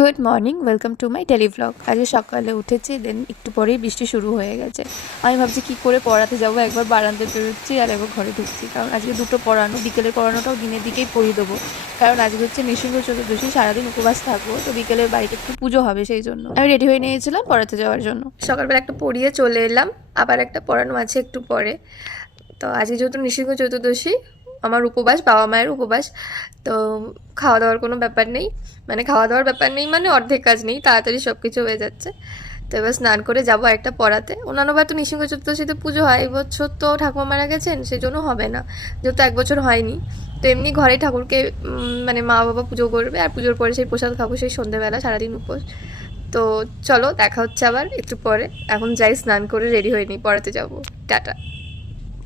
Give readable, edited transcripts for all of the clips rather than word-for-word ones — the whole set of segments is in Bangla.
Good morning, welcome to my daily vlog. আজকে সকালে উঠেছি, দেন একটু পরেই বৃষ্টি শুরু হয়ে গেছে। আমি ভাবছি কী করে পড়াতে যাবো, একবার বারান্দায় বেরোচ্ছি আর একবার ঘরে ঢুকছি, কারণ আজকে দুটো পড়ানো, বিকেলের পড়ানোটাও দিনের দিকেই পড়িয়ে দেবো, কারণ আজকে হচ্ছে নৃসিংহ চতুর্দশী, সারাদিন উপবাস থাকবো, তো বিকেলের বাড়িতে একটু পুজো হবে, সেই জন্য আমি রেডি হয়ে নিয়েছিলাম পড়াতে যাওয়ার জন্য। সকালবেলা একটা পড়িয়ে চলে এলাম, আবার একটা পড়ানো আছে একটু পরে। তো আজকে যেহেতু নৃসিংহ চতুর্দশী, আমার উপবাস, বাবা মায়ের উপবাস, তো খাওয়া দাওয়ার কোনো ব্যাপার নেই, মানে খাওয়া দাওয়ার ব্যাপার নেই মানে অর্ধেক কাজ নেই, তাড়াতাড়ি সব কিছু হয়ে যাচ্ছে। তো এবার স্নান করে যাবো একটা পড়াতে। অন্যান্যবার তো নৃসিংহ চতুর্দশীতে পুজো হয়, এই বছর তো ঠাকুমা মারা গেছেন, সেই জন্য হবে না, যেহেতু এক বছর হয়নি। তো এমনি ঘরেই ঠাকুরকে মানে মা বাবা পুজো করবে, আর পুজোর পরে সেই প্রসাদ খাবো সেই সন্ধ্যেবেলা, সারাদিন উপোস। তো চলো দেখা হচ্ছে আবার একটু পরে। এখন যাই স্নান করে রেডি হয়ে নিই, পড়াতে যাবো। টাটা।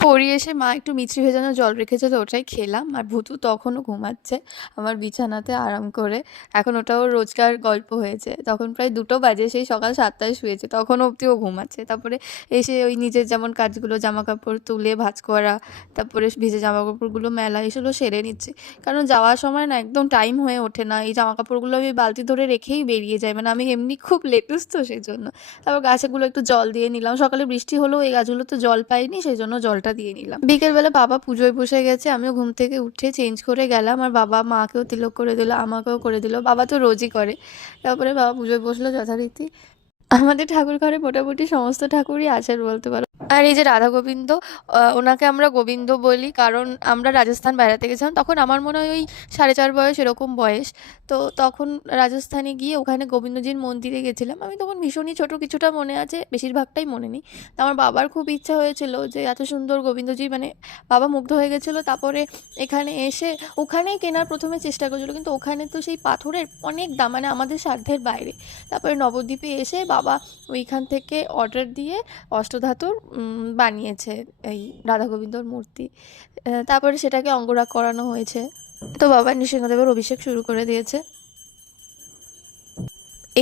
পড়িয়ে এসে মা একটু মিছরি ভেজানো জল রেখেছে, তো ওটাই খেলাম। আর ভূতু তখনও ঘুমাচ্ছে আমার বিছানাতে আরাম করে। এখন ওটাও রোজকার গল্প হয়েছে, তখন প্রায় 2টো বাজে, সেই সকাল 7টায় শুয়েছে, তখন অবধি ও ঘুমাচ্ছে। তারপরে এসে ওই নিজের যেমন কাজগুলো, জামা কাপড় তুলে ভাঁজ করা, তারপরে ভিজে জামা কাপড়গুলো মেলা, এসবও সেরে নিচ্ছে, কারণ যাওয়ার সময় না একদম টাইম হয়ে ওঠে না। এই জামা কাপড়গুলো আমি বালতি ধরে রেখেই বেরিয়ে যাই, মানে আমি এমনি খুব লেটুস, তো সেই জন্য। তারপর গাছগুলো একটু জল দিয়ে নিলাম, সকালে বৃষ্টি হলেও এই গাছগুলো তো জল পাইনি, সেই জন্য জলটা দিয়ে নিলাম। বিকেলবেলা বাবা পুজোয় বসে গেছে, আমিও ঘুম থেকে উঠে চেঞ্জ করে গেলাম, আর বাবা মাকেও তিলক করে দিল, আমাকেও করে দিল, বাবা তো রোজই করে। তারপরে বাবা পুজোয় বসলো যথারীতি। আমাদের ঠাকুর ঘরে মোটামুটি সমস্ত ঠাকুরই আছেন বলতে পারো। আর এই যে রাধা গোবিন্দ, ওনাকে আমরা গোবিন্দ বলি, কারণ আমরা রাজস্থান বেড়াতে গেছিলাম, তখন আমার মনে হয় ওই 4.5 বয়স, এরকম বয়স। তো তখন রাজস্থানে গিয়ে ওখানে গোবিন্দজির মন্দিরে গেছিলাম, আমি তখন ভীষণই ছোট, কিছুটা মনে আছে, বেশিরভাগটাই মনে নেই। তো আমার বাবার খুব ইচ্ছা হয়েছিল যে এত সুন্দর গোবিন্দজি, মানে বাবা মুগ্ধ হয়ে গেছিলো। তারপরে এখানে এসে ওখানেই কেনার প্রথমে চেষ্টা করেছিল, কিন্তু ওখানে তো সেই পাথরের অনেক দাম, মানে আমাদের সাধ্যের বাইরে। তারপরে নবদ্বীপে এসে বাবা ওইখান থেকে অর্ডার দিয়ে অষ্টধাতুর বানিয়েছে এই রাধা গোবিন্দর মূর্তি। তারপরে সেটাকে অঙ্গরাগ করানো হয়েছে। তো বাবা নৃসিংহদেবের অভিষেক শুরু করে দিয়েছে।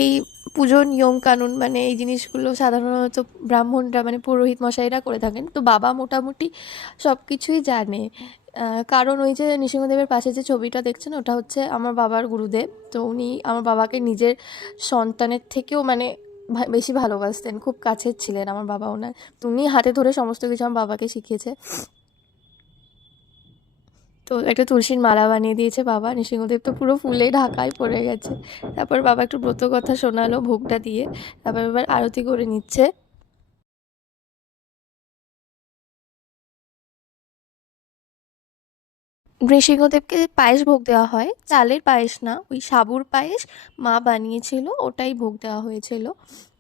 এই পুজোর নিয়ম কানুন, মানে এই জিনিসগুলো সাধারণত ব্রাহ্মণরা, মানে পুরোহিত মশাইরা করে থাকেন, তো বাবা মোটামুটি সব কিছুই জানে। কারণ ওই যে নৃসিংহদেবের পাশে যে ছবিটা দেখছেন, ওটা হচ্ছে আমার বাবার গুরুদেব। তো উনি আমার বাবাকে নিজের সন্তানের থেকেও মানে বেশি ভালোবাসতেন, খুব কাছের ছিলেন আমার বাবা ওনার। তো উনি হাতে ধরে সমস্ত কিছু আমার বাবাকে শিখিয়েছে। তো একটা তুলসীর মালা বানিয়ে দিয়েছে বাবা, নৃসিংহদেব তো পুরো ফুলে ঢাকায় পড়ে গেছে। তারপর বাবা একটু ব্রত কথা শোনালো ভোগটা দিয়ে, তারপর এবার আরতি করে নিচ্ছে। নৃসিংহদেবকে পায়েস ভোগ দেওয়া হয়, চালের পায়েস না, ওই সাবুর পায়েস মা বানিয়েছিল, ওটাই ভোগ দেওয়া হয়েছিল।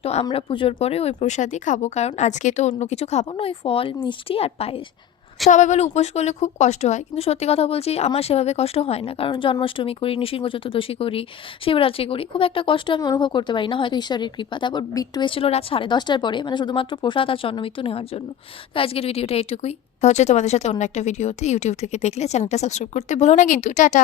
তো আমরা পুজোর পরে ওই প্রসাদই খাবো, কারণ আজকে তো অন্য কিছু খাবো না, ওই ফল মিষ্টি আর পায়েস। সবাই বলে উপোস করলে খুব কষ্ট হয়, কিন্তু সত্যি কথা বলছি আমার সেভাবে কষ্ট হয় না, কারণ জন্মাষ্টমী করি, নৃসিংহ চতুর্দশী করি, শিবরাত্রি করি, খুব একটা কষ্ট আমি অনুভব করতে পারি না, হয়তো ঈশ্বরের কৃপা। তারপর বিট্টু এসেছিলো রাত 10:30টার পরে, মানে শুধুমাত্র প্রসাদ আর জন্মমৃত্যু নেওয়ার জন্য। তো আজকের ভিডিওটা এইটুকুই। হচ্ছে তোমাদের সাথে অন্য একটা ভিডিওতে, ইউটিউব থেকে দেখলে চ্যানেলটা সাবস্ক্রাইব করতে ভুলো না কিন্তু। টাটা।